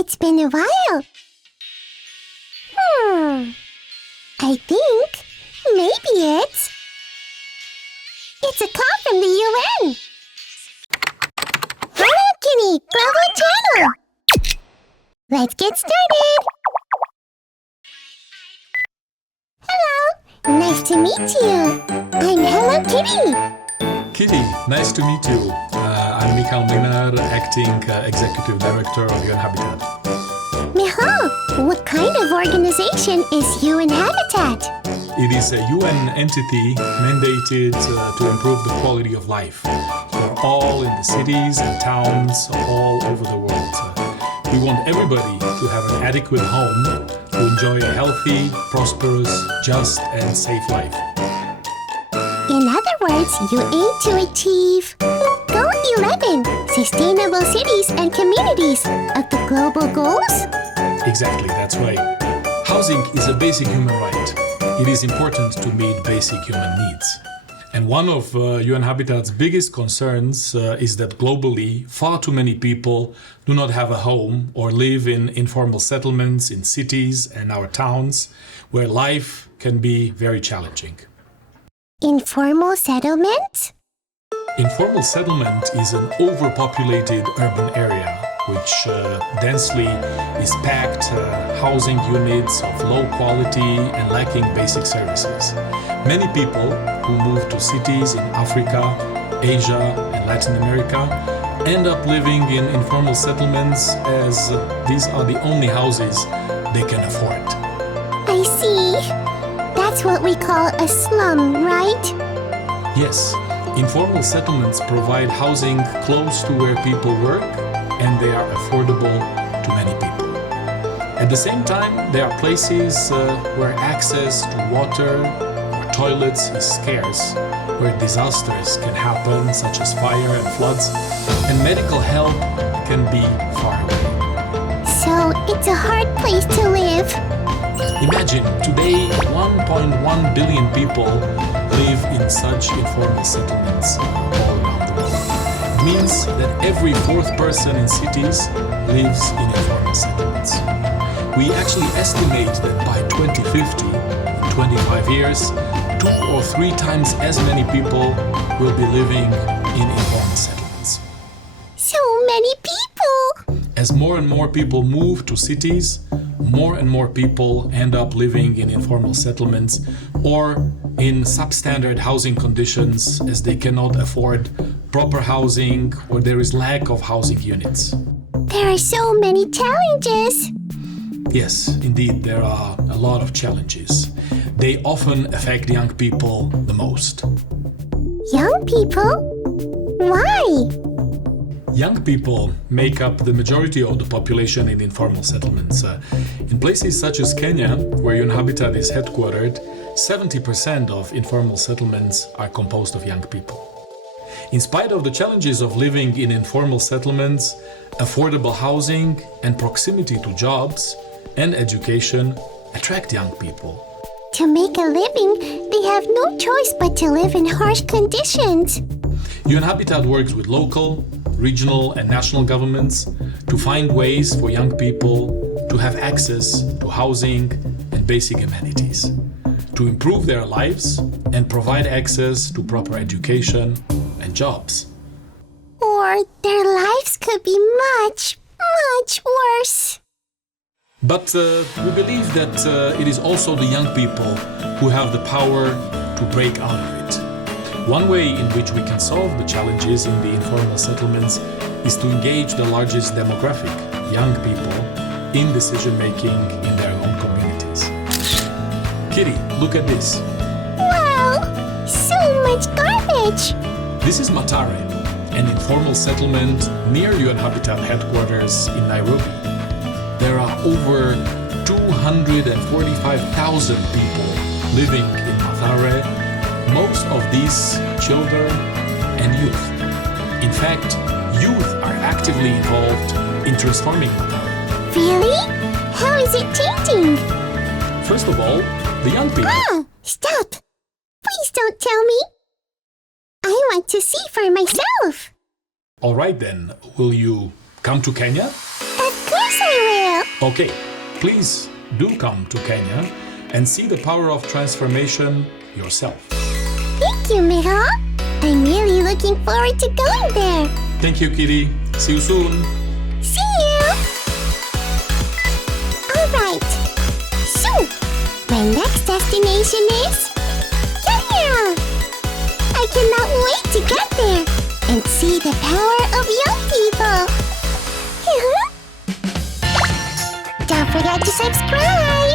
It's been a while. I think maybe it's a call from the UN. Hello, Kitty. Bravo channel. Let's get started. Hello. Nice to meet you. I'm Hello Kitty. Kitty, nice to meet you. I'm Michael Mlinar, Acting Executive Director of UN Habitat. Michal, what kind of organization is UN Habitat? It is a UN entity mandated to improve the quality of life for all in the cities and towns all over the world. We want everybody to have an adequate home to enjoy a healthy, prosperous, just and safe life. In other words, you aim to achieve Goal 11, Sustainable Cities and Communities of the Global Goals? Exactly, that's right. Housing is a basic human right. It is important to meet basic human needs. And one of UN Habitat's biggest concerns is that globally, far too many people do not have a home or live in informal settlements in cities and our towns where life can be very challenging. Informal settlement? Informal settlement is an overpopulated urban area which densely is packed housing units of low quality and lacking basic services. Many people who move to cities in Africa, Asia and Latin America end up living in informal settlements as these are the only houses they can afford. I see. That's what we call a slum, right? Yes, informal settlements provide housing close to where people work and they are affordable to many people. At the same time, there are places where access to water or toilets is scarce, where disasters can happen such as fire and floods, and medical help can be far away. So it's a hard place to live. Imagine, today 1.1 billion people live in such informal settlements all around the world. It means that every fourth person in cities lives in informal settlements. We actually estimate that by 2050, in 25 years, 2 or 3 times as many people will be living in informal settlements. So many people! As more and more people move to cities, more and more people end up living in informal settlements or in substandard housing conditions as they cannot afford proper housing or there is lack of housing units. There are so many challenges. Yes, indeed, there are a lot of challenges. They often affect young people the most. Young people? Why? Young people make up the majority of the population in informal settlements. In places such as Kenya, where UN Habitat is headquartered, 70% of informal settlements are composed of young people. In spite of the challenges of living in informal settlements, affordable housing and proximity to jobs and education attract young people. To make a living, they have no choice but to live in harsh conditions. UN Habitat works with local, regional and national governments to find ways for young people to have access to housing and basic amenities, to improve their lives and provide access to proper education and jobs. Or their lives could be much, much worse. But we believe that it is also the young people who have the power to break out of it. One way in which we can solve the challenges in the informal settlements is to engage the largest demographic, young people, in decision-making in their own communities. Kitty, look at this. Wow! So much garbage! This is Matare, an informal settlement near UN Habitat headquarters in Nairobi. There are over 245,000 people living in Matare, most of these children and youth. In fact, youth are actively involved in transforming Matare. Really? How is it changing? First of all, the young people... Ah! Stop! Please don't tell me. I want to see for myself. All right then, will you come to Kenya? Of course I will. Okay, please do come to Kenya and see the power of transformation yourself. Thank you, Miho. I'm really looking forward to going there. Thank you, Kitty. See you soon. See you! Alright, so my next destination is Kenya! I cannot wait to get there and see the power of young people! Don't forget to subscribe!